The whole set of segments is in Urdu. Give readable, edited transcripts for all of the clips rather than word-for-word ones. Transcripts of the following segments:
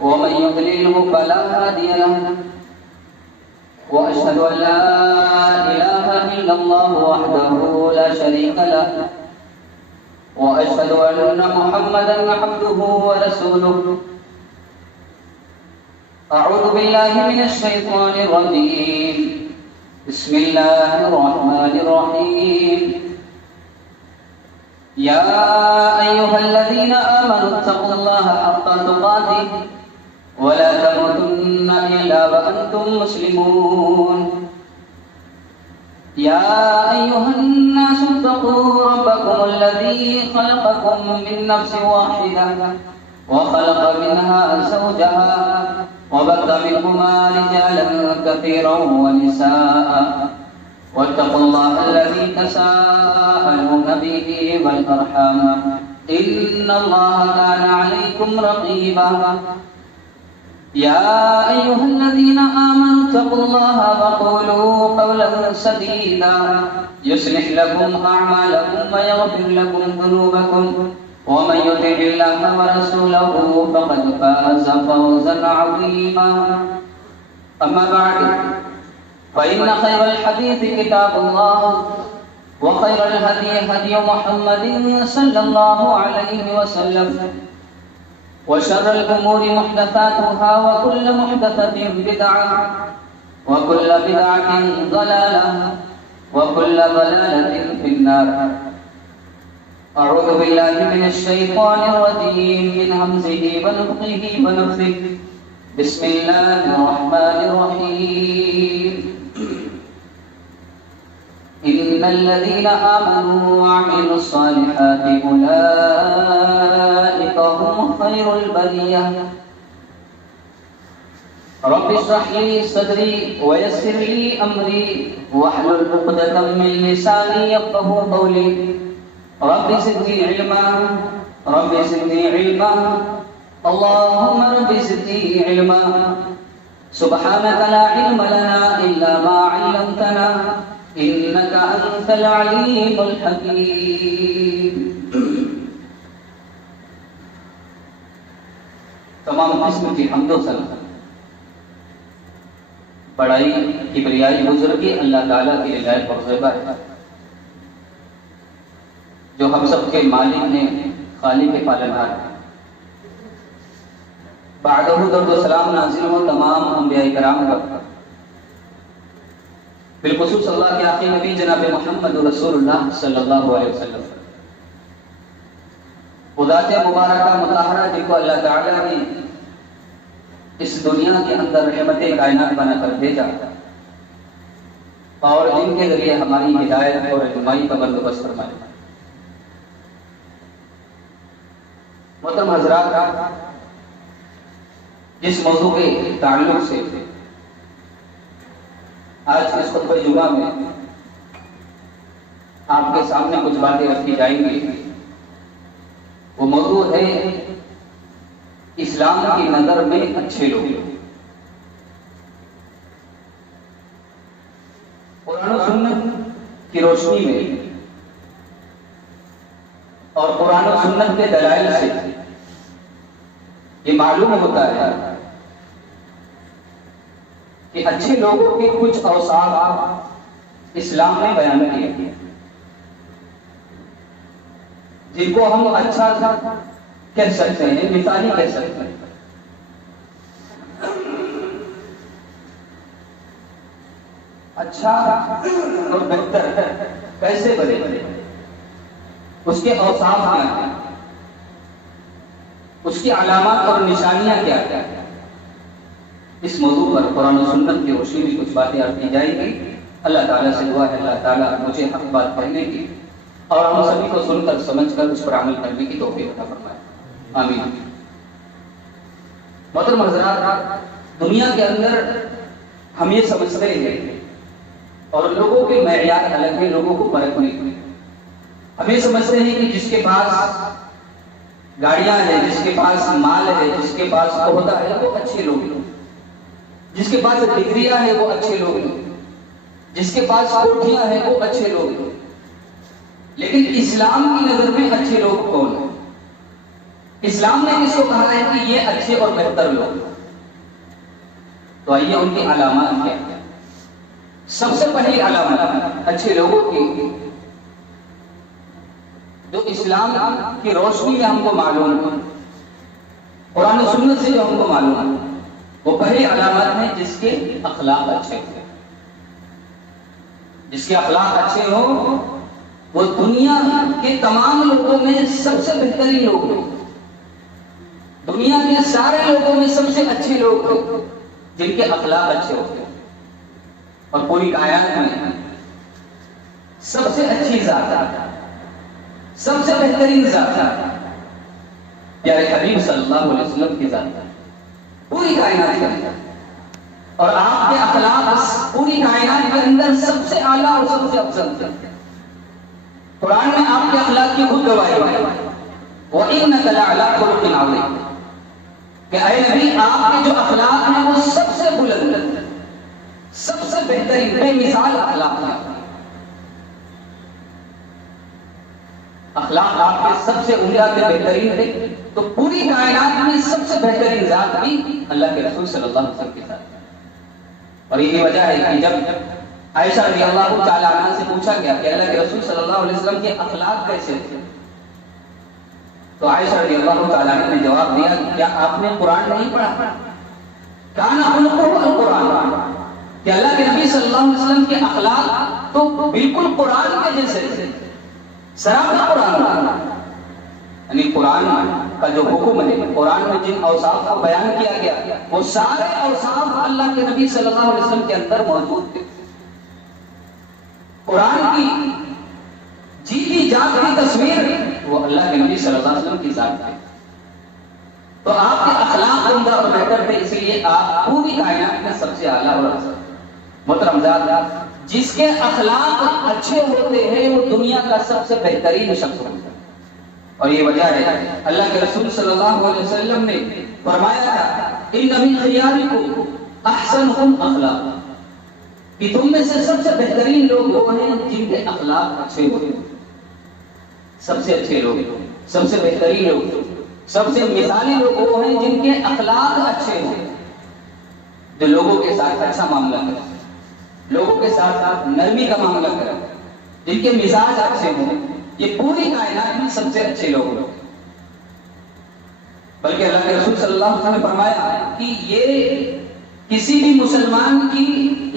ومن يضلله فلا هادي له وأشهد أن لا إله إلا الله وحده لا شريك له وأشهد أن محمدا عبده ورسوله أعوذ بالله من الشيطان الرجيم بسم الله الرحمن الرحيم يا أيها الذين آمنوا اتقوا الله حق تقاته ولا تموتن إلا وأنتم مسلمون يا أيها الناس اتقوا ربكم الذي خلقكم من نفس واحدة وخلق منها زوجها وبث منهما رجالا كثيرا ونساء واتقوا الله الذي تساءلون به والأرحام إن الله كان عليكم رقيبا يا أيها الذين آمنوا اتقوا الله وقولوا قولا سديدا يصلح لكم أعمالكم ويغفر لكم ذنوبكم ومن يطع الله ورسوله فقد فاز فوزا عظيما أما بعد فإن خير الحديث كتاب الله وخير الهدي هدي محمد صلى الله عليه وسلم وشر الأمور محدثاتها وكل محدثة بدعة وكل بدعة ضلالة وكل ضلالة في النار أعوذ بالله من الشيطان الرجيم من همزه ونفخه ونفثه بسم الله الرحمن الرحيم إن الذين آمنوا وعملوا الصالحات أولئك هم خير البرية رب اشرح لي صدري ويسر لي أمري واحلل عقدة من لساني يفقهوا قولي رب زدني علما رب زدني علما اللهم رب زدني علما سبحانك لا علم لنا إلا ما علمتنا إنك أنت العليم الحكيم تمام قسم کی حمد و ثنا بڑائی کبریائی بزرگی اللہ تعالیٰ کی لائق اور غیبہ ہے جو ہم سب کے مالک نے خالق پالنہار ہے بعدہ درود و سلام نازل ہو تمام انبیاء کرام پر بالخصوص اللہ کے آخری نبی جناب محمد رسول اللہ صلی اللہ علیہ وسلم ذات مبارکہ مطہرہ جن کو اللہ تعالیٰ نے اس دنیا کے اندر رحمت کائنات بنا کر بھیجا اور جن کے ذریعے ہماری ہدایت اور رہنمائی کا بندوبست فرمایا. محترم حضرات، جس موضوع کے تعلق سے آج اس خطبہ جمعہ میں آپ کے سامنے کچھ باتیں رکھی جائیں گی، وہ موضوع ہے اسلام کی نظر میں اچھے لوگ. قرآن و سنت کی روشنی میں اور قرآن و سنت کے دلائل سے یہ معلوم ہوتا ہے کہ اچھے لوگوں کے کچھ اوصاف اسلام نے بیان کیے جن کو ہم اچھا کہہ سکتے ہیں، مثالی کہہ سکتے ہیں. اچھا اور بہتر کیسے بنے، اس کے اوصاف کیا ہیں، اس کی علامات اور نشانیاں کیا ہیں. اس موضوع پر قرآن و سنت کی روشنی میں کچھ باتیں عرض کی جائیں گی. اللہ تعالیٰ سے دعا ہے اللہ تعالیٰ مجھے حق بات کہنے کی اور ہم سبھی کو سن کر سمجھ کر اس پر عمل کرنے کی توفیق عطا فرمائے. آمین. محترم حضرات، دنیا کے اندر ہم یہ سمجھتے ہیں اور لوگوں کے معیار الگ ہیں، لوگوں کو فرق نہیں. ہم یہ سمجھتے ہیں کہ جس کے پاس گاڑیاں ہیں، جس کے پاس مال ہے، جس کے پاس عہدہ ہے، وہ اچھے لوگ ہیں. جس کے پاس ڈگریاں ہیں وہ اچھے لوگ ہیں، جس کے پاس کوٹھیاں ہیں وہ اچھے لوگ ہیں. لیکن اسلام کی نظر میں اچھے لوگ کون ہیں؟ اسلام نے کس کو کہا ہے کہ یہ اچھے اور بہتر لوگ؟ تو آئیے ان کی علامات کیا ہیں۔ سب سے پہلی علامت اچھے لوگوں کی جو اسلام کی روشنی میں ہم کو معلوم ہے، قرآن و سنت سے جو ہم کو معلوم ہے، وہ پہلی علامت ہے جس کے اخلاق اچھے ہوں۔ جس کے اخلاق اچھے ہوں وہ دنیا کے تمام لوگوں میں سب سے بہترین لوگ ہیں، دنیا کے سارے لوگوں میں سب سے اچھے لوگ ہیں جن کے اخلاق اچھے ہوتے ہیں۔ اور پوری کائنات میں سب سے اچھی ذات، سب سے بہترین ذات پیارے حبیب صلی اللہ علیہ وسلم کی ذات ہے پوری کائنات کے اندر، اور آپ کے اخلاق پوری کائنات کے اندر سب سے اعلیٰ اور سب سے افضل تھے۔ قرآن میں آپ کے اخلاق کی خود گواہی ہے، وَإِنَّكَ لَعَلَىٰ خُلُقٍ عَظِيمٍ، کہ اے نبی آپ کے جو اخلاق ہیں وہ سب سے بلند، سب سے بہترین، بے مثال اخلاق ہیں۔ اخلاق آپ کے سب سے عمدہ کے بہترین تھے، تو پوری کائنات میں سب سے بہترین ذات بھی اللہ کے رسول صلی اللہ علیہ وسلم کے ساتھ ہے۔ اور یہی وجہ ہے کہ جب عائشہ رضی اللہ تعالیٰ عنہ سے پوچھا گیا کہ اللہ کے رسول صلی اللہ علیہ وسلم کے اخلاق کیسے تھے، تو عائشہ رضی اللہ تعالیٰ عنہ نے جواب دیا کہ کیا آپ نے قرآن نہیں پڑھا؟ کان خلقہ القرآن، کہ اللہ کے نبی صلی اللہ علیہ وسلم کے اخلاق تو بالکل قرآن کے جیسے تھے، سراپا قرآن، یعنی قرآن کا جو حکم ہے، قرآن میں جن اوصاف کو بیان کیا گیا وہ سارے اوصاف اللہ کے نبی صلی اللہ علیہ وسلم کے اندر موجود تھے۔ قرآن کی جیتی جاگتی تصویر وہ اللہ کے نبی صلی اللہ علیہ وسلم کی ذات ہے۔ تو آپ کے اخلاق عمدہ اور بہتر تھے، اسی لیے آپ پوری کائنات میں سب سے اعلیٰ اور افضل۔ محترم حضرات، جس کے اخلاق اچھے ہوتے ہیں وہ دنیا کا سب سے بہترین شخص ہوتا ہے، اور یہ وجہ ہے اللہ کے رسول صلی اللہ علیہ وسلم نے فرمایا تھا ان من خیارکم احسنکم اخلاقا، کہ تم میں سے سب سے بہترین لوگ وہ ہیں جن کے اخلاق اچھے ہوتے ہیں۔ سب سے اچھے لوگ، سب سے بہترین لوگ، سب سے مثالی لوگ وہ ہیں جن کے اخلاق اچھے ہوں، جو لوگوں کے ساتھ اچھا معاملہ کریں، لوگوں کے ساتھ نرمی کا معاملہ کریں، جن کے مزاج اچھے ہوں۔ یہ پوری کائنات میں سب سے اچھے لوگ ہیں۔ بلکہ اللہ کے رسول صلی اللہ علیہ وسلم نے فرمایا کہ یہ کسی بھی مسلمان کی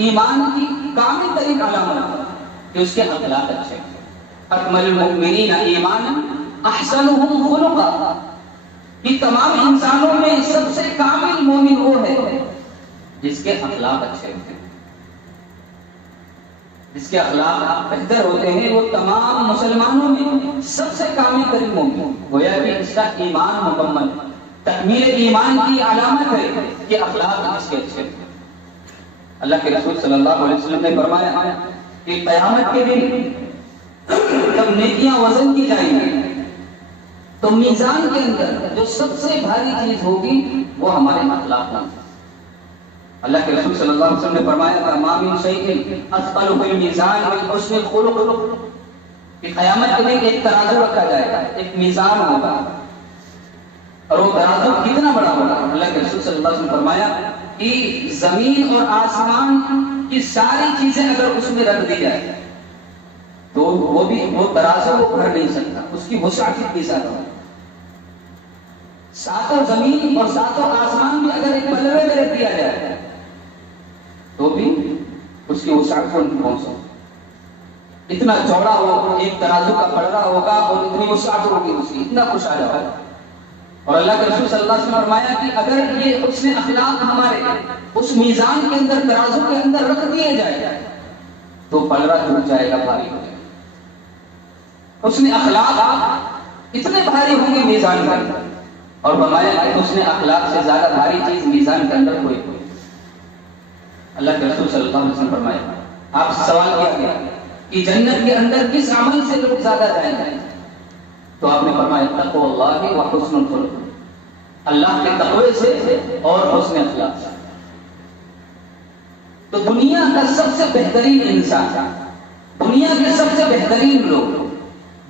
ایمان کی کامل ترین علامت ہے کہ اس کے اخلاق اچھے ہیں۔ اکمل المؤمنین ایمانا احسنهم خلقا، کہ تمام انسانوں میں سب سے کامل مومن وہ ہے جس کے اخلاق اچھے ہوتے ہیں، جس کے اخلاق بہتر ہوتے ہیں، وہ تمام مسلمانوں میں سب سے کامل ترین مومن، گویا کہ اس کا ایمان مکمل، تکمیل ایمان کی علامت ہے کہ اخلاق اس کے اچھے ہیں۔ اللہ کے رسول صلی اللہ علیہ وسلم نے فرمایا کہ قیامت کے دن جب نیکیاں وزن کی جائیں گی تو میزان کے اندر جو سب سے بھاری چیز ہوگی وہ ہمارے اخلاق ہیں۔ اللہ کے رسول صلی اللہ علیہ وسلم نے فرمایا کہ ما من شیء اثقل فی المیزان من حسن الخلق، کہ قیامت کے دن ایک ترازو رکھا جائے گا، ایک میزان ہوگا، اور وہ ترازو کتنا بڑا ہوگا؟ اللہ کے رسول صلی اللہ علیہ وسلم نے فرمایا کہ زمین اور آسمان کی ساری چیزیں اگر اس میں رکھ دی جائے تو وہ ترازو کو بھر نہیں سکتا، اس کی وسعت کتنی زیادہ ہے۔ ساتوں زمین اور ساتوں آسمان بھی اگر ایک پلڑے میں رکھ دیا جائے تو بھی اس کی وسعت کو نہیں پہنچ سکتا۔ اتنا چوڑا ہو ایک ترازو کا پلڑا ہوگا اور اتنی وسعت ہوگی اس کی، اتنا کشادہ ہوگا۔ اور اللہ کے رسول صلی اللہ علیہ وسلم نے فرمایا کہ اگر یہ حسن اخلاق ہمارے اس میزان کے اندر، ترازو کے اندر رکھ دیے جائے تو پلڑا ٹوٹ جائے گا، بھاری ہو جائے گا۔ حسن اخلاق اتنے بھاری ہوں گے میزان کے اندر، اور فرمایا کہ حسن اخلاق سے زیادہ بھاری چیز میزان کے اندر کوئی۔ اللہ کے رسول صلی اللہ علیہ وسلم فرمایا، آپ سے سوال کیا گیا کہ جنت کے اندر کس عمل سے لوگ زیادہ جائیں گے، تو آپ نے فرمایا تقوی اللہ و حسن الخلق، اللہ کے تقوی سے اور حسن اخلاق سے۔ تو دنیا کا سب سے بہترین انسان، دنیا کے سب سے بہترین لوگ،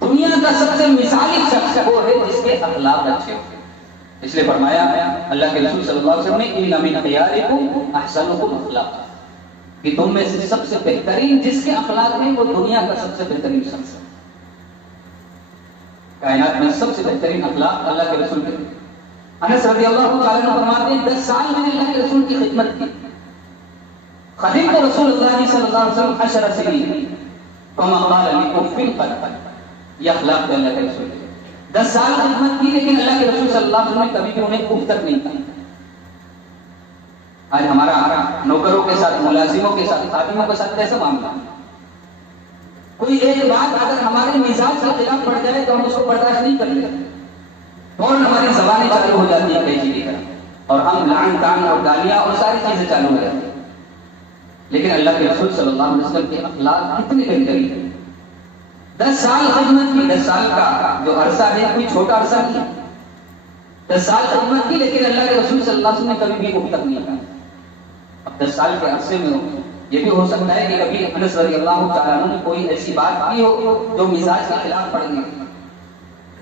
دنیا کا سب سے مثالی شخص وہ ہے جس کے اخلاق اچھے ہوتے ہیں۔ اس لیے فرمایا اللہ کے رسول صلی اللہ علیہ وسلم نے ان من خیارکم احسنکم اخلاقا، کہ تم میں سے سب سے بہترین جس کے اخلاق ہیں وہ دنیا کا سب سے بہترین شخص ہے۔ کائنات میں سب سے بہترین اخلاق اللہ کے رسول کے۔ انس رضی اللہ تعالیٰ عنہ فرماتے ہیں 10 سال میں نے اللہ کے رسول کی خدمت کی، خدمت رسول اللہ صلی اللہ علیہ وسلم 10 سنین فما قال لي اف قط، یہ اخلاق ہے اللہ کے رسول کے۔ 10 سال خدمت کی لیکن اللہ کے رسول صلی اللہ علیہ وسلم نے کبھی بھی انہیں اف تک نہیں کہا۔ آج ہمارا نوکروں کے ساتھ، ملازموں کے ساتھ، خادموں کے ساتھ کیسا معاملہ؟ کوئی ایک بات اگر ہمارے مزاج کے خلاف پڑ جائے تو ہم اس کو برداشت نہیں کرتے، اور ہماری زبانیں چالو ہو جاتی ہیں کئی چیزیں، اور ہم لعن طعن اور گالیاں اور ساری چیزیں چالو ہو جاتی ہیں۔ لیکن اللہ کے رسول صلی اللہ علیہ وسلم کے اخلاق کتنے بہترین ہیں۔ 10 سال خدمت کی، 10 سال کا جو عرصہ ہے کوئی چھوٹا عرصہ نہیں، 10 سال خدمت کی لیکن اللہ کے رسول صلی اللہ علیہ وسلم نے کبھی بھی اف تک نہیں کہا۔ اب 10 سال کے عرصے میں یہ بھی ہو سکتا ہے کہ کبھی انس رضی اللہ تعالیٰ عنہ نے کوئی ایسی بات کی ہو جو مزاج کے خلاف پڑ گئی،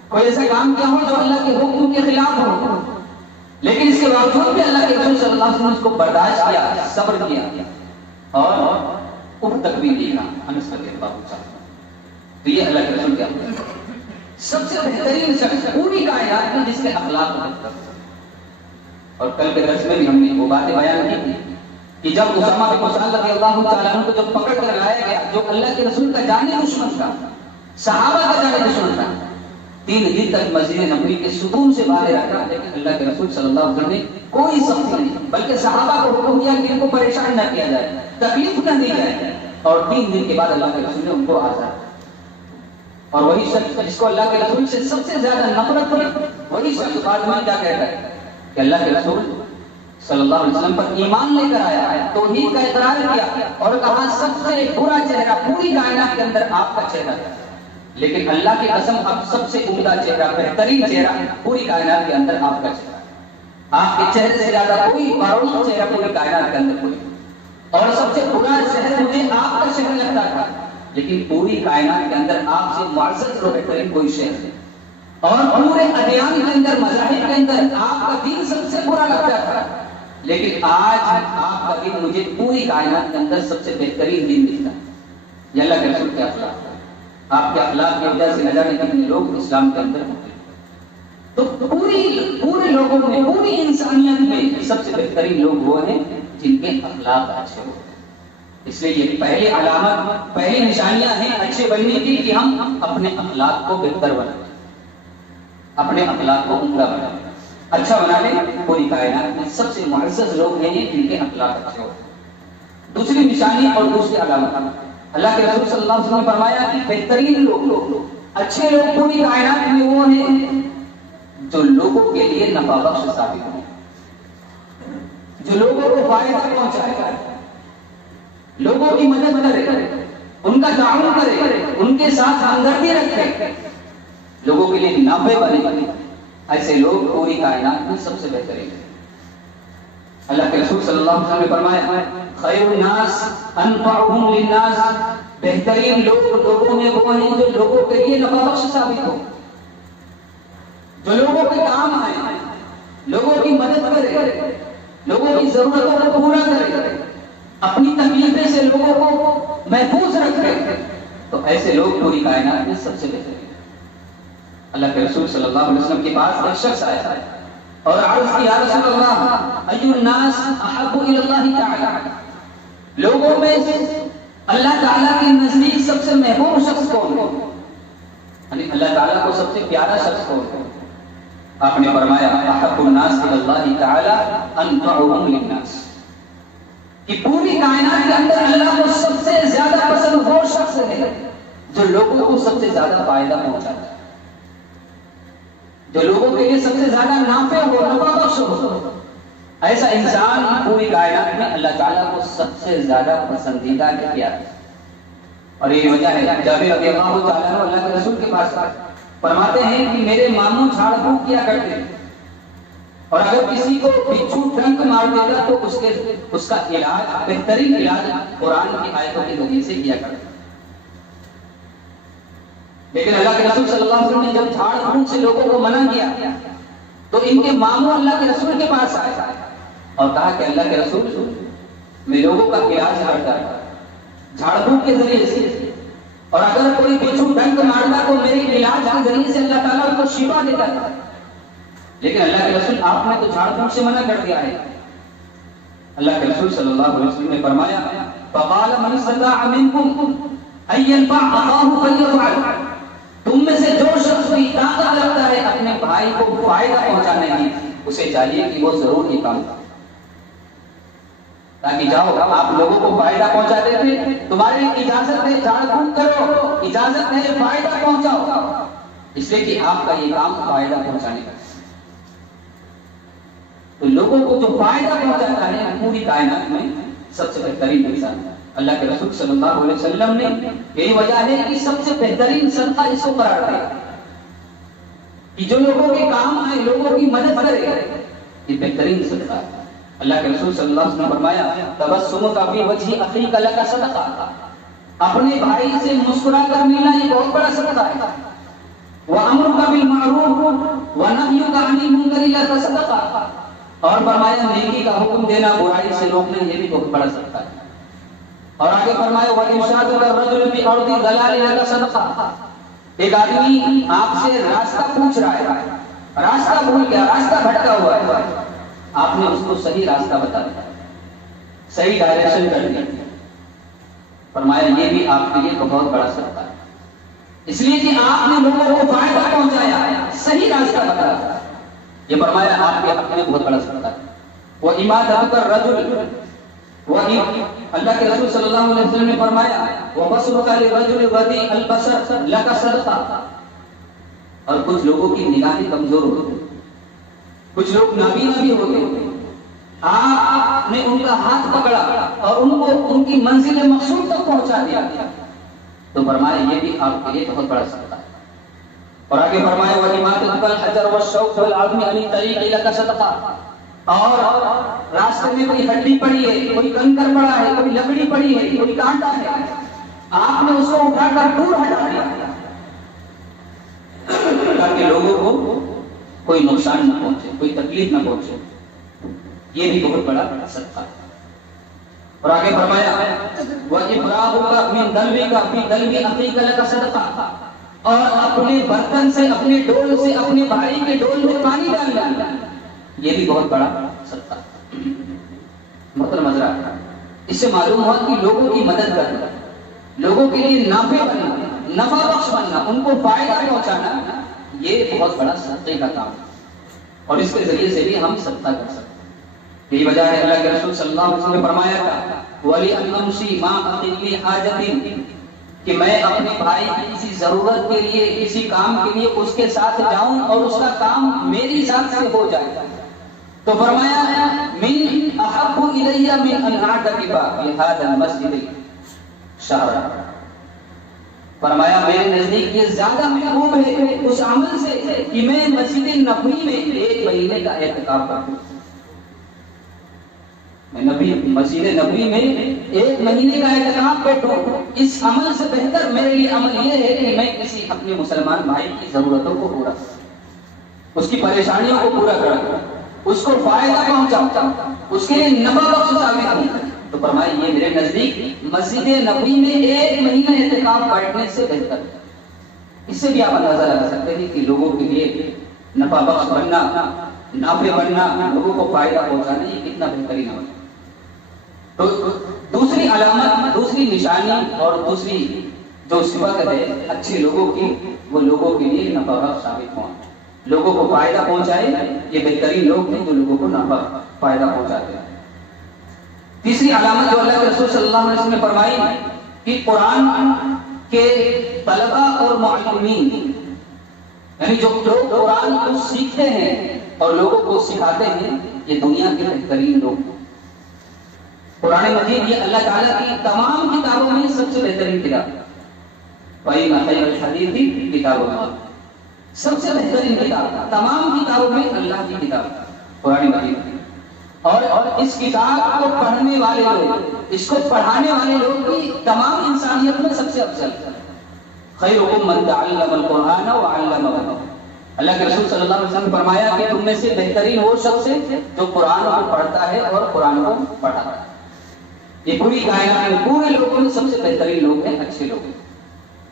کوئی ایسا کام کیا ہو جو اللہ کے حکم کے خلاف ہو، لیکن اس کے باوجود بھی اللہ کے رسول صلی اللہ علیہ وسلم نے اس کو برداشت کیا، صبر کیا اور اف تک بھی نہیں کہا انس رضی اللہ تعالیٰ عنہ۔ تو یہ اللہ کے رسول کیا سب سے بہترین شخص پوری کائنات میں جس کے اخلاق بہتر۔ اور کل کے درس میں بھی ہم نے وہ باتیں بیان کی تھی کہ جب اسامہ بن مسعود رضی اللہ تعالیٰ عنہ کو جب پکڑ کر لایا گیا، جو اللہ کے رسول کا جانے دشمن تھا، صحابہ کا جانے دشمن تھا، 3 دن تک مسجد نبوی کے ستون سے باہر رکھا، لیکن اللہ کے رسول صلی اللہ علیہ وسلم نے کوئی سختی نہیں، بلکہ صحابہ کو حکم دیا کہ ان کو پریشان نہ کیا جائے، تکلیف نہ دی جائے، اور 3 دن کے بعد اللہ کے رسول نے ان کو آزاد۔ اور وہی شخص جس کو اللہ کے رسول سے سب سے زیادہ نفرت تھی، وہی شخص بعد میں کیا کہتا ہے کہ اللہ کے رسول صلی اللہ علیہ وسلم پر ایمان لے کر آیا ہے، توحید کا اقرار کیا اور کہا سب سے برا چہرہ پوری کائنات کے اندر آپ کا چہرہ ہے، لیکن اللہ کی قسم اب سب سے عمدہ چہرہ، بہترین چہرہ پوری کائنات کے اندر آپ کا چہرہ ہے۔ آپ کے چہرے سے زیادہ کوئی باروش چہرہ پوری کائنات کے اندر کوئی، اور سب سے برا شہر مجھے آپ کا شہر لگتا تھا، لیکن پوری کائنات کے اندر آپ سے معزز اور بہترین کوئی شہر نہیں، اور پورے ادیان کے اندر، مذاہب کے اندر آپ کا دین سب سے برا لگتا تھا، لیکن آج آپ کا دین مجھے پوری کائنات کے اندر سب سے بہترین دین دکھتا ہے۔ یہ اللہ کے رسول کے اخلاق ہے۔ آپ کے اخلاق کی وجہ سے نہ جانے کتنے لوگ اسلام کے اندر ہوتے ہیں۔ تو پورے لوگوں میں، پوری انسانیت میں سب سے بہترین لوگ وہ ہیں جن کے اخلاق اچھے ہوتے ہیں۔ اس لیے یہ پہلی علامت، پہلی نشانیاں ہیں اچھے بننے کی کہ ہم اپنے اخلاق کو بہتر بنائیں، اپنے اخلاق کو عمدہ بنائیں، اچھا بنا لیں۔ پوری کائنات میں سب سے معزز لوگ ہیں جن کے اخلاق اچھے ہوتے ہیں۔ دوسری نشانی اور دوسری علامت، اللہ کے رسول صلی اللہ علیہ وسلم نے فرمایا کہ بہترین لوگ، اچھے لوگ پوری کائنات میں وہ ہیں جو لوگوں کے لیے نفع بخش ثابت ہوں، جو لوگوں کو فائدہ پہنچائے، لوگوں کی مدد کرے، ان کا تعاون کرے، ان کے ساتھ ہمدردی رکھے، لوگوں کے لیے نافع بنے، ایسے لوگ پوری کائنات میں سب سے بہترین ہیں۔ اللہ کے رسول صلی اللہ علیہ وسلم نے فرمایا خیر الناس انفعهم للناس، بہترین لوگ لوگوں میں وہ ہیں جو لوگوں کے لیے نفع بخش ثابت ہو، جو لوگوں کے کام آئے، لوگوں کی مدد کرے، لوگوں کی ضرورتوں کو پورا کرے، اپنی تکلیفیں سے لوگوں کو محفوظ رکھے، تو ایسے لوگ پوری کائنات میں سب سے بہترین ہیں۔ اللہ کے رسول صلی اللہ علیہ وسلم کے پاس ایک شخص آیا اور عرض کیا یا رسول اللہ ای الناس احب الی اللہ تعالی، لوگوں میں اللہ تعالیٰ کے نزدیک سب سے محبوب شخص کون ہے، یعنی اللہ تعالیٰ کو سب سے پیارا شخص کون ہے؟ آپ نے فرمایا احب الناس الی اللہ تعالی انفعهم للناس، کہ پوری کائنات کے اندر اللہ کو سب سے زیادہ پسند وہ شخص ہے جو لوگوں کو سب سے زیادہ فائدہ پہنچاتا ہے، جو لوگوں کے لیے سب سے زیادہ نافع ہو، نفع بخش ہو، ایسا انسان پوری کائنات میں اللہ تعالیٰ کو سب سے زیادہ پسندیدہ کیا ہے۔ اور یہ وجہ ہے جابر رضی اللہ تعالیٰ عنہ اللہ کے رسول کے پاس فرماتے ہیں کہ میرے ماموں جھاڑ پھونک کیا کرتے ہیں، اور اگر کسی کو بچھو ڈنک مار دیتا تو اس کا علاج، بہترین علاج قرآن کی آیتوں کے ذریعے سے کیا کرتے ہیں۔ لیکن اللہ کے رسول صلی اللہ علیہ وسلم نے جب جھاڑ پھونک سے لوگوں کو منع کیا تو ان کے ماموں اللہ کے رسول کے پاس آئے اور کہا کہ اللہ کے رسول میں لوگوں کا علاج کرتا ہے جھاڑ پھونک کے ذریعے سے، اور اگر کوئی بچھو ڈنک مارتا تو میرے علاج کے ذریعے سے اللہ تعالیٰ ان کو شفا دیتا ہے، لیکن اللہ کے رسول آپ نے تو جھاڑ پھونک سے منع کر دیا ہے۔ اللہ کے رسول صلی اللہ علیہ وسلم نے فرمایا فقال من استطاع منکم ان ينفع اخاه فليفعل، تم میں سے جو شخص بھی طاقت رکھتا ہے اپنے بھائی کو فائدہ پہنچانے کی، اسے چاہیے کہ وہ ضرور یہ کام کرے، تاکہ جاؤ آپ لوگوں کو فائدہ پہنچاتے تھے، تمہاری اجازت ہے جھاڑ پھونک کرو، اجازت ہے فائدہ پہنچاؤ، اس لیے کہ آپ کا یہ کام فائدہ پہنچانے کا۔ تو لوگوں کو جو فائدہ پہنچاتا ہے پوری کائنات میں سب سے بہترین انسان ہے۔ اللہ کے رسول صلی اللہ علیہ وسلم نے یہی وجہ ہے کہ سب سے بہترین صدقہ اس کو قرار دیا کہ جو لوگوں کے کام آئے، لوگوں کی مدد کرے، یہ بہترین صدقہ ہے۔ اللہ کے رسول صلی اللہ علیہ وسلم نے فرمایا تبسمک فی وجہ اخیک لک صدقہ، اپنے بھائی سے مسکرا کر ملنا یہ بہت بڑا صدقہ ہے۔ وامرک بالمعروف ونہیک عن المنکر لک صدقہ، اور فرمایا نیکی کا حکم دینا، برائی سے روکنا یہ بھی بہت بڑا صدقہ ہے۔ اور آگے فرمایا وَإِرْشَادُ الرَّجُلِ بِأَرْضِ ضَلَالٍ لَكَ صَدَقَةٌ، ایک آدمی آپ سے راستہ پوچھ رہا ہے، راستہ بھول گیا، راستہ بھٹکا ہوا ہے، آپ نے اس کو صحیح راستہ بتا دیا، صحیح ڈائریکشن کر دیا، فرمایا یہ بھی آپ کے لیے بہت بڑا صدقہ ہے، اس لیے کہ آپ نے لوگوں کو فائدہ پہنچایا، صحیح راستہ بتایا، یہ فرمایا آپ کے حق میں بہت بڑا صدقہ ہے۔ وَإِمَاتَتُ الرَّجُلِ، اللہ کے رسول صلی اللہ علیہ وسلم نے فرمایا وَبَصْرُكَ لِلرَّجُلِ رَدِيءِ الْبَصَرِ لَكَ صَدَقَةٌ، اور کچھ لوگوں کی نگاہیں کمزور ہوتی ہیں، کچھ لوگ نابینا بھی ہوتے ہیں، آپ نے ان کا ہاتھ پکڑا اور ان کو ان کی منزل مقصود تک پہنچا دیا، تو فرمایا یہ بھی آپ کے لیے بہت بڑا صدقہ ہے۔ اور آگے فرمایا وَإِمَاتَتُ الْحَجَرِ وَالشَّوْكِ وَالْعَظْمِ عَنِ الطَّرِيقِ لَكَ صَدَقَةٌ، اور راستے میں کوئی ہڈی پڑی ہے، کوئی کنکر پڑا ہے، کوئی لکڑی پڑی ہے، کوئی کانٹا ہے، آپ نے اس کو اٹھا کر دور ہٹا دیا تاکہ لوگوں کو کوئی نقصان نہ پہنچے، کوئی تکلیف نہ پہنچے، یہ بھی بہت بڑا صدقہ ہے۔ اور آگے فرمایا وَإِبْرَاءُكَ مِنْ دَلْوِكَ فِي دَلْوِ أَخِيكَ لَكَ صَدَقَةٌ، اور اپنے برتن سے، اپنے ڈول سے اپنے بھائی کے ڈول میں پانی ڈالنا، یہ بھی بہت بڑا صدقہ ہے۔ محترم حضرات، اس سے معلوم ہوا کہ لوگوں کی مدد کرنا، لوگوں کے لیے نافع بننا، نفع بخش بننا، ان کو فائدہ پہنچانا، یہ بہت بڑا صدقے کا کام ہے، اور اس کے ذریعے سے بھی ہم صدقہ کر سکتے ہیں۔ یہی وجہ ہے اللہ کے رسول صلی اللہ علیہ وسلم نے فرمایا تھا وَلِأَنْ أَمْشِي مَعَ أَخِي فِي حَاجَةٍ، کہ میں اپنے بھائی کی کسی ضرورت کے لیے، کسی کام کے لیے اس کے ساتھ جاؤں اور اس کا کام میری ذات سے ہو جائے، تو فرمایا من احب الی من ان اعتکف فی ھذا المسجد شہرا، فرمایا میرے نزدیک یہ زیادہ محبوب ہے اس عمل سے کہ میں مسجد نبوی میں 1 مہینے کا اعتکاف کروں، میں مسجد نبوی میں 1 مہینے کا اعتکاف بیٹھوں، اس عمل سے بہتر میرے لیے عمل یہ ہے کہ میں کسی اپنے مسلمان بھائی کی ضرورتوں کو پورا کروں، اس کی پریشانیوں کو پورا کروں، اس کو فائدہ پہنچاؤں، اس کے لیے نفع بخش ثابت ہوں، تو فرمایا یہ میرے نزدیک مسجد نبوی میں 1 مہینہ اعتکاف بیٹھنے سے بہتر ہے۔ اس سے بھی آپ اندازہ لگا سکتے ہیں کہ لوگوں کے لیے نفع بخش بننا، نافع بننا، لوگوں کو فائدہ پہنچانا یہ کتنا بہترین عمل ہے۔ تو دوسری علامت، دوسری نشانی اور دوسری جو صفت ہے اچھے لوگوں کی، وہ لوگوں کے لیے نفع بخش ثابت ہوں، لوگوں کو فائدہ پہنچائے، یہ بہترین لوگ ہیں جو لوگوں کو نفع فائدہ پہنچاتے ہیں۔ تیسری علامت جو اللہ کے رسول صلی اللہ علیہ وسلم نے فرمائی کہ قرآن کے طلبہ اور معلمین، یعنی جو لوگ قرآن کو سیکھتے ہیں اور لوگوں کو سکھاتے ہیں، یہ دنیا کے بہترین لوگ ہیں۔ قرآن مجید یہ اللہ تعالیٰ کی تمام کتابوں میں سب سے بہترین کتاب ہے، وَإِنَّ خَيْرَ الْحَدِيثِ کتاب اللہ، سب سے بہترین کتاب، تمام کتابوں میں اللہ کی کتاب قرآن مجید، اور اس کتاب کو پڑھنے والے لوگ، اس کو پڑھانے والے لوگ کی تمام انسانیت میں سب سے افضل، خیرکم من تعلم القرآن وعلمہ، اللہ کے رسول صلی اللہ علیہ وسلم نے فرمایا کہ تم میں سے بہترین وہ شخص ہے جو قرآن کو پڑھتا ہے اور قرآن کو پڑھاتا ہے. یہ پوری کائنات میں پورے لوگوں میں سب سے بہترین لوگ ہیں, اچھے لوگ ہیں.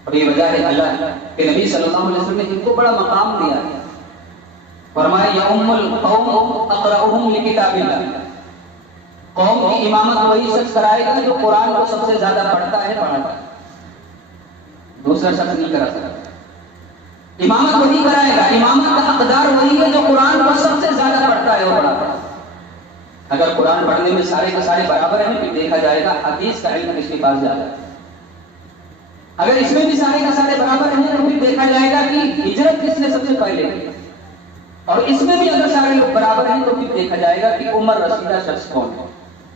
اور یہ وجہ ہے اللہ کے نبی صلی اللہ علیہ وسلم نے ان کو بڑا مقام دیا ہے. فرمایا یا ام القوم اقرأهم لکتاب اللہ, قوم کی امامت وہی شخص کرائے گا جو قرآن کو سب سے زیادہ پڑھتا ہے پڑھاتا ہے, دوسرا شخص نہیں کرا سکتا. امامت وہی کرائے گا, امامت کا حقدار وہی ہے جو قرآن کو سب سے زیادہ پڑھتا ہے اور پڑھاتا ہے. اگر قرآن پڑھنے میں سارے کے سارے برابر ہیں پھر دیکھا جائے گا حدیث کا علم کس کے پاس زیادہ ہے. اگر اس میں بھی سارے کا سارے برابر ہیں تو پھر دیکھا جائے گا کہ ہجرت کس نے سب سے پہلے کی, اور اس میں بھی اگر سارے لوگ برابر ہیں تو پھر دیکھا جائے گا کہ عمر رسیدہ شخص کون ہے,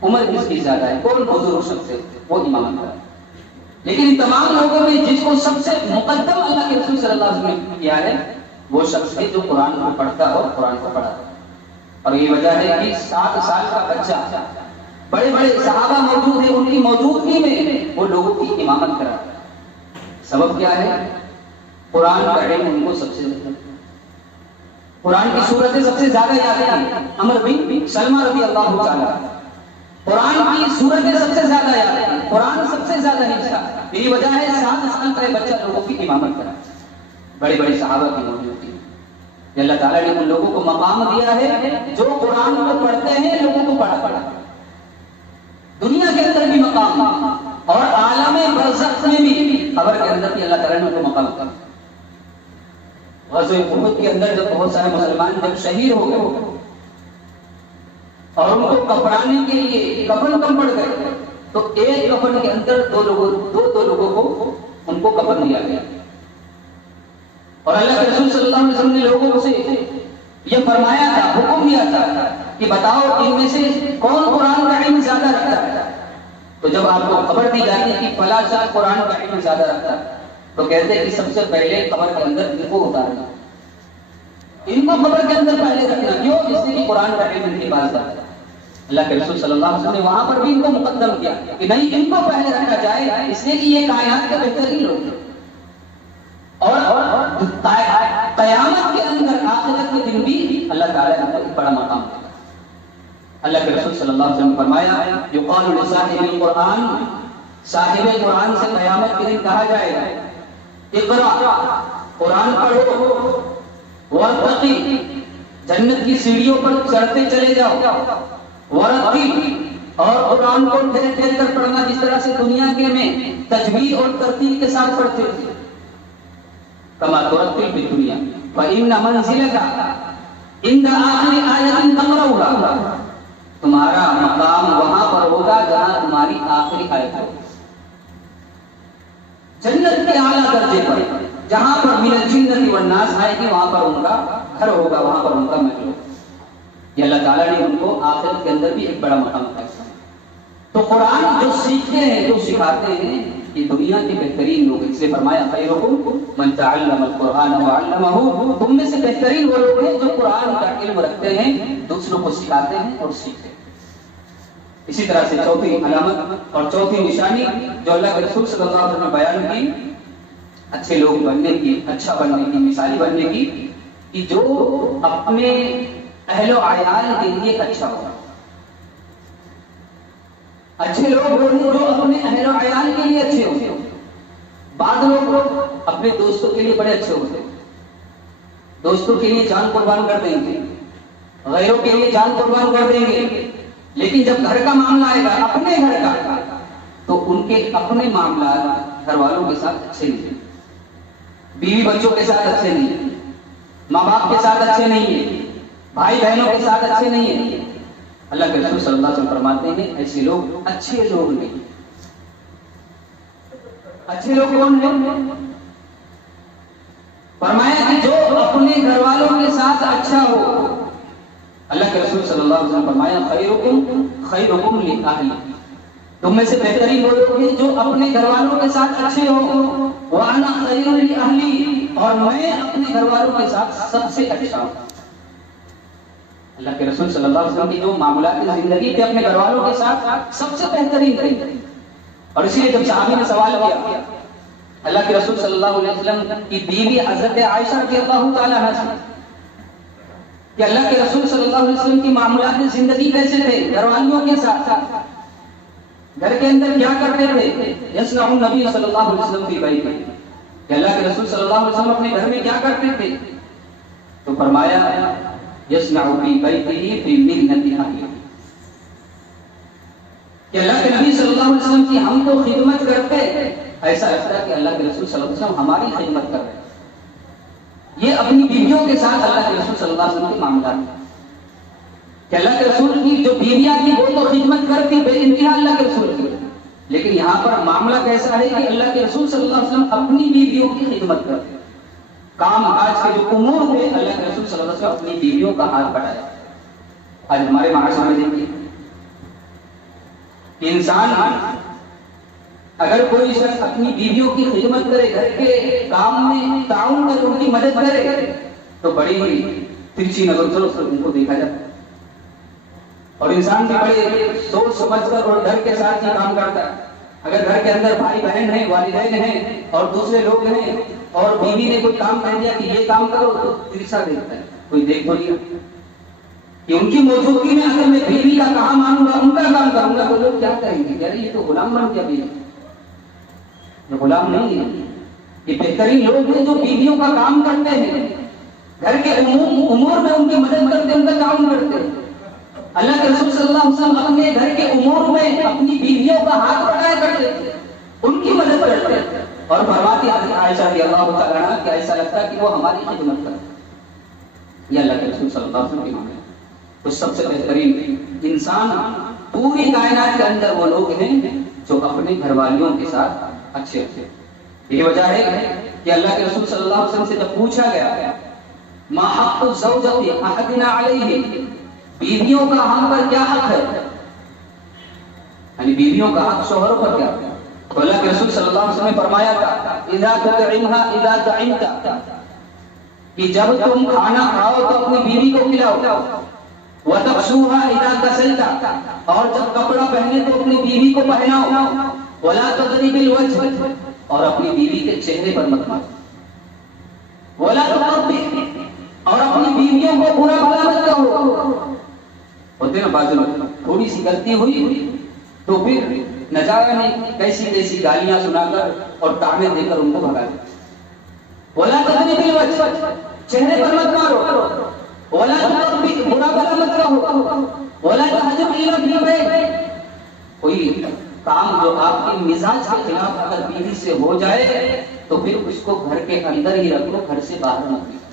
عمر کس کی زیادہ ہے, کون بزرگ شخص ہے, وہ امامت کرے. لیکن ان تمام لوگوں میں جس کو سب سے مقدم اللہ کے رسول صلی اللہ علیہ وسلم نے کیا ہے وہ شخص ہے جو قرآن کو پڑھتا اور قرآن کو پڑھاتا. اور یہ وجہ ہے کہ 7 سال کا بچہ, بڑے بڑے صحابہ موجود ہیں, ان کی موجودگی میں وہ لوگوں کی امامت کرا. سبب کیا ہے؟ قرآن کا علم ان کو سب سے قرآن کی صورتیں سب سے زیادہ یاد ہیں. عمر بن سلمہ رضی اللہ تعالیٰ قرآن کی صورتیں سب سے زیادہ یاد ہیں, قرآن سب سے زیادہ حصہ. یہی وجہ ہے 7 سال کا بچہ لوگوں کی امامت کرا. بڑے بڑے صحابہ کی موجودگی میں اللہ تعالیٰ نے ان لوگوں کو مقام دیا ہے جو قرآن کو پڑھتے ہیں, لوگوں کو پڑھا. دنیا کے اندر بھی مقام اور عالم برزخ میں بھی, خبر کے اندر بھی اللہ تعالیٰ نے ان کو مقام دیا. غزوہ احد کے اندر جب بہت سارے مسلمان جب شہید ہو گئے اور ان کو کفنانے کے لیے کفن کم پڑ گئے تو ایک کفن کے اندر دو لوگوں کو ان کو کفن دیا گیا. اور اللہ کے رسول صلی اللہ علیہ وسلم نے لوگوں سے یہ فرمایا تھا, حکم دیا تھا کہ بتاؤ ان میں سے کون قرآن کا علم زیادہ رکھتا ہے. تو جب آپ کو خبر دی جاتی ہے کہ فلاں شخص قرآن کا علم زیادہ رکھتا ہے تو کہتے ہیں کہ سب سے پہلے خبر کے اندر ان کو اتارنا, ان کو خبر کے اندر پہلے رکھنا. کیوں؟ اس لیے کہ قرآن کا علم ان کے پاس زیادہ ہے. اللہ کے رسول صلی اللہ علیہ وسلم نے وہاں پر بھی ان کو مقدم کیا کہ نہیں ان کو پہلے رکھا جائے, اس لیے کہ یہ کائنات کے بہترین لوگ ہیں. اور قیامت کے اندر آخرت کے دن بھی اللہ تعالیٰ نے ایک بڑا مقام دیا. اللہ کے رسول صلی اللہ علیہ وسلم نے فرمایا یقال لصاحب القرآن, صاحب قرآن سے قیامت کے دن کہا جائے گا اقرا, قرآن پڑھو, ورتقی, جنت کی سیڑھیوں پر چڑھتے چلے جاؤ, ورتقی, اور قرآن کو ٹھہر ٹھہر کر پڑھنا جس طرح سے دنیا کے میں تجوید اور ترتیب کے ساتھ پڑھتے تھے. کما ترتل فی الدنیا فإن منزلک عند آخر آیت تقرأها, تمہارا مقام وہاں پر ہوگا جہاں تمہاری آخری آیت ہوگی. جنت کے اعلیٰ درجے پر جہاں پر من الجنۃ والناس آئے گی وہاں پر ان کا گھر ہوگا, وہاں پر ان کا محل ہوگا. یہ اللہ تعالیٰ نے ان کو آخرت کے اندر بھی ایک بڑا مقام دیا. تو قرآن جو سیکھتے ہیں جو سکھاتے ہیں یہ دنیا کے بہترین لوگ. اس لیے فرمایا خیرکم من تعلم القرآن وعلمہ, تم میں سے بہترین وہ لوگ ہیں جو قرآن کا علم رکھتے ہیں, دوسروں کو سکھاتے ہیں اور سیکھتے ہیں. اسی طرح سے چوتھی علامت اور چوتھی نشانی جو اللہ کے رسول صلی اللہ علیہ وسلم نے بیان کی اچھے لوگ بننے کی, اچھا بننے کی, مثالی بننے کی, کہ جو اپنے اہل و عیال کے لیے اچھا ہو. اچھے لوگ وہ ہیں جو اپنے اہل و عیال کے لیے اچھے ہوتے ہیں. بعض لوگ اپنے دوستوں کے لیے بڑے اچھے ہوتے ہیں, دوستوں کے لیے جان قربان کر دیں گے, غیروں کے لیے جان قربان کر دیں گے, لیکن جب گھر کا معاملہ آئے گا اپنے گھر کا تو ان کے اپنے معاملات گھر والوں کے ساتھ اچھے نہیں ہیں, بیوی بچوں کے ساتھ اچھے نہیں ہیں, ماں باپ کے ساتھ اچھے نہیں ہیں, بھائی بہنوں کے ساتھ اچھے نہیں ہیں. اللہ کے رسول صلی اللہ علیہ وسلم فرماتے ہیں ایسے لوگ اچھے لوگ نہیں. اچھے لوگ کون ہیں؟ فرمایا کہ جو اپنے گھر والوں کے ساتھ اچھا ہو. اللہ کے رسول صلی اللہ علیہ وسلم فرمایا خیرکم خیرکم لأہلی, تم میں سے بہترین وہ لوگ ہیں جو اپنے گھر والوں کے ساتھ اچھے ہو. وأنا خیر لأہلی, اور میں اپنے گھر والوں کے ساتھ سب سے اچھا ہوں. اللہ کے رسول صلی اللہ علیہ وسلم کی جو معاملات زندگی تھے اپنے گھر والوں کے ساتھ سب سے بہترین تھے. اور اسی لیے جب صحابی نے سوال کیا اللہ کے رسول صلی اللہ علیہ وسلم کی بیوی حضرت عائشہ رضی اللہ تعالیٰ عنہا سے کہ اللہ کے رسول صلی اللہ علیہ وسلم کی معاملات زندگی کیسے تھے گھر والیوں کے ساتھ، گھر کے اندر کیا کرتے تھے. یصنع النبی صلی اللہ علیہ وسلم فی بیتہ، کہ اللہ کے رسول صلی اللہ علیہ وسلم اپنے گھر میں کیا کرتے تھے، تو فرمایا یصنع فی بیتہ فی محنۃ اہلہ، کہ اللہ کے نبی صلی اللہ علیہ وسلم کی ہم تو خدمت کرتے، ایسا لگتا ہے کہ اللہ کے رسول صلی اللہ علیہ وسلم ہماری خدمت کر رہے ہیں. یہ اپنی بیویوں کے ساتھ اللہ کے رسول صلی اللہ علیہ وسلم کے معاملات ہیں کہ اللہ کے رسول کی جو بیویاں تھیں وہ تو خدمت کرتی بے انتہا اللہ کے رسول کی، لیکن یہاں پر معاملہ کیسا ہے کہ اللہ کے رسول صلی اللہ علیہ وسلم اپنی بیویوں کی خدمت کرتے. کام آج کے جو امور تھے اللہ کے رسول صلی اللہ علیہ وسلم اپنی بیویوں کا ہاتھ بڑھایا. آج ہمارے معاشرے میں دیکھیے کہ انسان اگر کوئی شخص اپنی بیویوں کی خدمت کرے، گھر کے کام میں تعاون کرے، ان کی مدد کرے، تو بڑی ہی ترچھی نظر سے ان کو دیکھا جاتا ہے. اور انسان بھی بڑے سوچ سمجھ کر اور ڈر کے ساتھ یہ کام کرتا ہے. اگر گھر کے اندر بھائی بہن ہیں، والدین ہیں اور دوسرے لوگ ہیں اور بیوی نے کوئی کام کہہ دیا کہ یہ کام کرو، تو ترچھا دیکھتا ہے، کوئی دیکھ تو لیا کہ ان کی موجودگی میں اگر میں بیوی کا کہاں مانوں گا، ان کا کام کروں گا، تو لوگ کیا کہیں گے کہ یہ تو غلام بن گیا. بیوی یہ غلام نہیں ہے، یہ بہترین لوگ ہیں جو بیویوں کا کام کرتے ہیں، گھر کے امور میں ان کی مدد کرتے، ان کا کام کرتے. اللہ کے رسول صلی اللہ علیہ وسلم اپنے گھر کے امور میں اپنی بیویوں کا ہاتھ بڑھایا کرتے تھے، ان کی مدد کرتے اور فرماتی عائشہ رضی اللہ تعالیٰ عنہا کہ ایسا لگتا ہے کہ وہ ہماری خدمت کرتے. یہ اللہ کے رسول صلی اللہ علیہ وسلم کی مانگ ہے. تو سب سے بہترین انسان پوری کائنات کے اندر وہ لوگ ہیں جو اپنے گھر والیوں کے ساتھ اچھے اچھے. یہ وجہ ہے کہ اللہ کے رسول صلی اللہ علیہ وسلم سے جب پوچھا گیا ما حق الزوجۃ احدنا علیہ، بیویوں کا ہم پر کیا حق ہے، یعنی بیویوں کا حق شوہروں پر کیا ہے، تو اللہ کے رسول صلی اللہ علیہ وسلم نے فرمایا تھا اذا تطعمها اذا طعمت، کہ جب تم کھانا کھاؤ تو اپنی بیوی کو کھلاؤ، وتكسوها اذا كسلت، اور جب کپڑا پہنے تو اپنی بیوی کو پہناؤ، ولا تضرب الوجه، اور اپنی بیوی کے چہرے پر مت مارو، ولا تقبح، اور اپنی بیویوں کو برا بھلا مت کہو. ہوتے نا بعض لوگ تھوڑی سی غلطی ہوئی تو پھر نہ جانے کیسی کیسی گالیاں سنا کر اور تانے دے کر ان کو بھگا دیں. ولا تضرب الوجه، چہرے پر مت مارو، ولا تقبح، برا بھلا مت کہو، ولا تهجر الى البيت، کوئی کام جو آپ کے مزاج کے خلاف اگر بیوی سے ہو جائے تو پھر اس کو گھر کے اندر ہی رکھو، گھر سے باہر مت نکلو،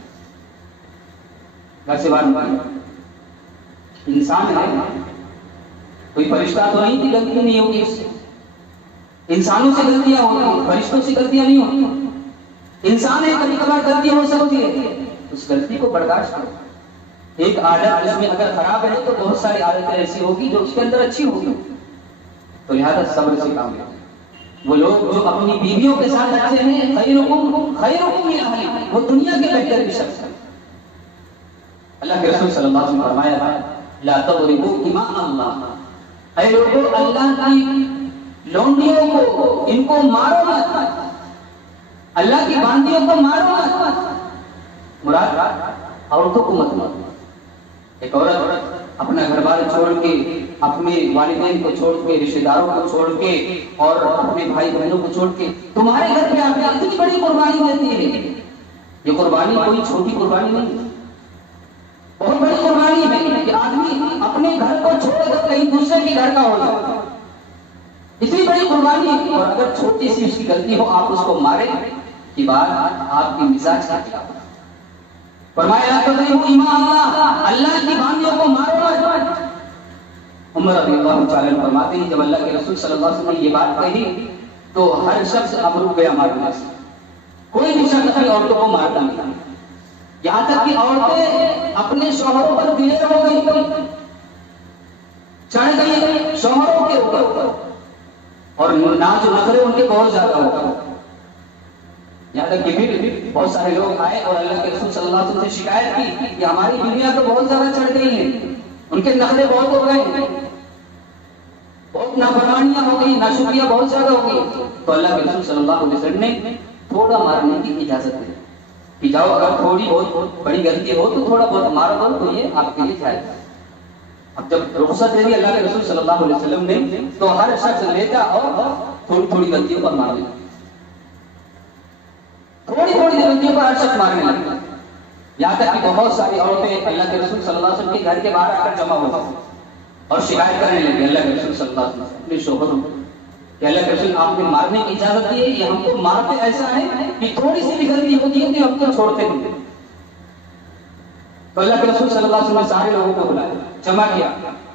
گھر سے باہر مت. انسان ہے، کوئی فرشتہ تو نہیں کہ غلطی نہیں ہوگی اس سے. انسانوں سے غلطیاں ہوتی، فرشتوں سے غلطیاں نہیں ہوتی. انسان ہے، کبھی کبھار غلطی ہو سکتی ہے، اس غلطی کو برداشت کرو. ایک عادت اس میں اگر خراب ہے تو بہت ساری عادتیں ایسی ہوگی جو اس کے اندر اچھی ہوگی، تو لہذا صبر سے کام لیں. وہ لوگ جو اپنی بیویوں کے ساتھ اچھے ہیں، خیرکم لأہلہ، وہ دنیا کے بہتر بھی شخص ہیں. اللہ کے رسول صلی اللہ علیہ وسلم فرمایا لا تضربوا اماء اللہ، اے لوگوں اللہ کی لونڈیوں کو ان کو مارو مت، اللہ کی باندیوں کو مارو مت، مراد عورتوں کو مت مارو. ایک عورت اپنا گھر بار چھوڑ کے، اپنے والدین کو چھوڑ کے، رشتہ داروں کو چھوڑ کے اور اپنے بھائی بہنوں کو چھوڑ کے تمہارے گھر پہ آ کے اتنی بڑی قربانی دیتی ہے. یہ قربانی کوئی چھوٹی قربانی نہیں، بہت بڑی قربانی ہے کہ آدمی اپنے گھر کو چھوڑ کر کہیں دوسرے کے گھر کا ہو جائے. اتنی بڑی قربانی ہے، اور اگر چھوٹی سی اس کی غلطی ہو آپ اس کو مارے کی بات آپ کی مزاج کا خلاف. فرمایا اللہ کی باندیوں کو مارو مت. عمر رضی اللہ تعالیٰ عنہ فرماتے ہیں جب اللہ کے رسول صلی اللہ علیہ وسلم نے یہ بات کہی تو ہر شخص اب رک گیا مارنے سے. کوئی بھی شخص اپنی عورتوں کو مارتا نہیں، یہاں تک کہ عورتیں اپنے شوہروں پر دلیر ہو گئی، چڑھ گئی شوہروں کے اوپر، اور ناچ نخرے ان کے بہت زیادہ ہوگا. یہاں تک کہ پھر بہت سارے لوگ آئے اور اللہ کے رسول صلی اللہ علیہ وسلم سے شکایت کی کہ ہماری بیویاں تو بہت زیادہ چڑھ گئی ہیں، ان کے نخرے بہت ہو گئے ہیں. بہت نافرمانیاں ہو گئی، ناشکریاں بہت زیادہ ہو گئی، تو اللہ کے رسول صلی اللہ علیہ وسلم نے تھوڑا مارنے کی اجازت دی کہ جاؤ اگر تھوڑی بہت بڑی غلطی ہو تو تھوڑا بہت مار دو، تو یہ آپ کے لیے جائز ہے۔ اب جب رخصت دے دی اللہ کے رسول صلی اللہ علیہ وسلم نے تو ہر شخص لیتا اور تھوڑی تھوڑی غلطیوں پر مار دیتا، تھوڑی تھوڑی غلطیوں پر ہر شخص مارنے لگتا، یہاں تک کہ بہت ساری عورتیں اللہ کے رسول صلی اللہ علیہ وسلم کے گھر کے باہر آ کر جمع ہو اور شکایت کرنے لگے اللہ کے رسول صلی اللہ علیہ وسلم اپنے شوہروں کو کہ اللہ کے رسول آپ نے مارنے کی اجازت دی ہے، یہ ہم کو مارتے ایسا ہے کہ تھوڑی سی بھی غلطی ہوتی ہے کہ ہم کو چھوڑتے نہیں۔ تو اللہ کے رسول صلی اللہ علیہ وسلم نے سارے لوگوں کو بلایا، جمع کیا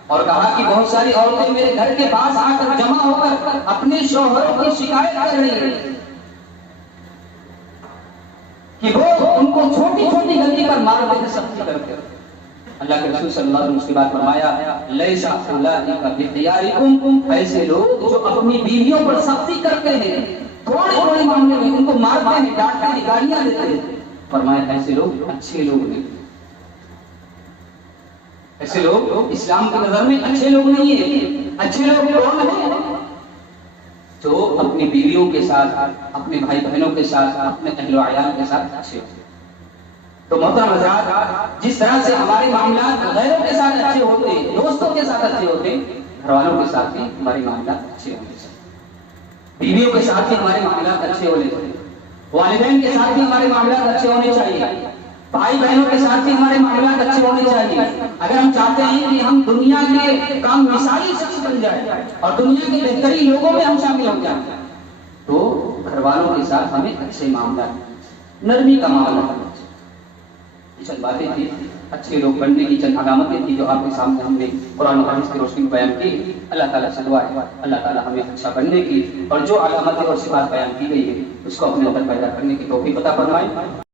اور کہا کہ بہت ساری عورتیں میرے گھر کے پاس آ کر جمع ہو کر اپنے شوہروں کی شکایت کر رہی ہیں کہ وہ ان کو چھوٹی چھوٹی غلطی پر مارتے ہیں، سختی کرتے ہیں۔ اللہ کے رسول صلی اللہ علیہ وسلم اس کے بعد فرمایا لیس اولئک بخیارکم، ایسے لوگ جو اپنی بیویوں پر سختی کرتے ہیں، تھوڑے تھوڑے معاملے میں ان کو مارتے ہیں، ڈانٹتے ہیں، گالیاں دیتے ہیں، فرمایا ایسے لوگ اچھے لوگ نہیں، ایسے لوگ اسلام کی نظر میں اچھے لوگ نہیں ہیں۔ اچھے لوگ کون ہیں؟ جو اپنی بیویوں کے ساتھ، اپنے بھائی بہنوں کے ساتھ، اپنے اہل و عیال کے ساتھ اچھے ہوتے ہیں۔ تو محترم حضرات، جس طرح سے ہمارے معاملات غیروں کے ساتھ اچھے ہوتے ہیں، دوستوں کے ساتھ اچھے ہوتے ہیں، گھر والوں کے ساتھ بھی ہمارے معاملات اچھے ہونے چاہیے، بیویوں کے ساتھ بھی ہمارے معاملات اچھے ہونے چاہیے، والدین کے ساتھ بھی ہمارے معاملات اچھے ہونے چاہیے، بھائی بہنوں کے ساتھ بھی ہمارے معاملات اچھے ہونے چاہیے۔ اگر ہم چاہتے ہیں کہ ہم دنیا کے کام مثالی شخص بن جائیں اور دنیا کے بہترین لوگوں میں ہم شامل ہو جائیں، تو گھر والوں کے ساتھ ہمیں اچھے معاملات، نرمی کا معاملہ کرنا چاہیے۔ چند باتیں تھی، اچھے لوگ بننے کی چند علامتیں تھی جو آپ کے سامنے ہم نے قرآن و حدیث کی روشنی میں بیان کی۔ اللہ تعالیٰ سے دعا ہے اللہ تعالیٰ ہمیں اچھا بننے کی اور جو علامتیں اور صفات بیان کی گئی ہے اس کو اپنے اندر پیدا کرنے کی توفیق عطا فرمائے۔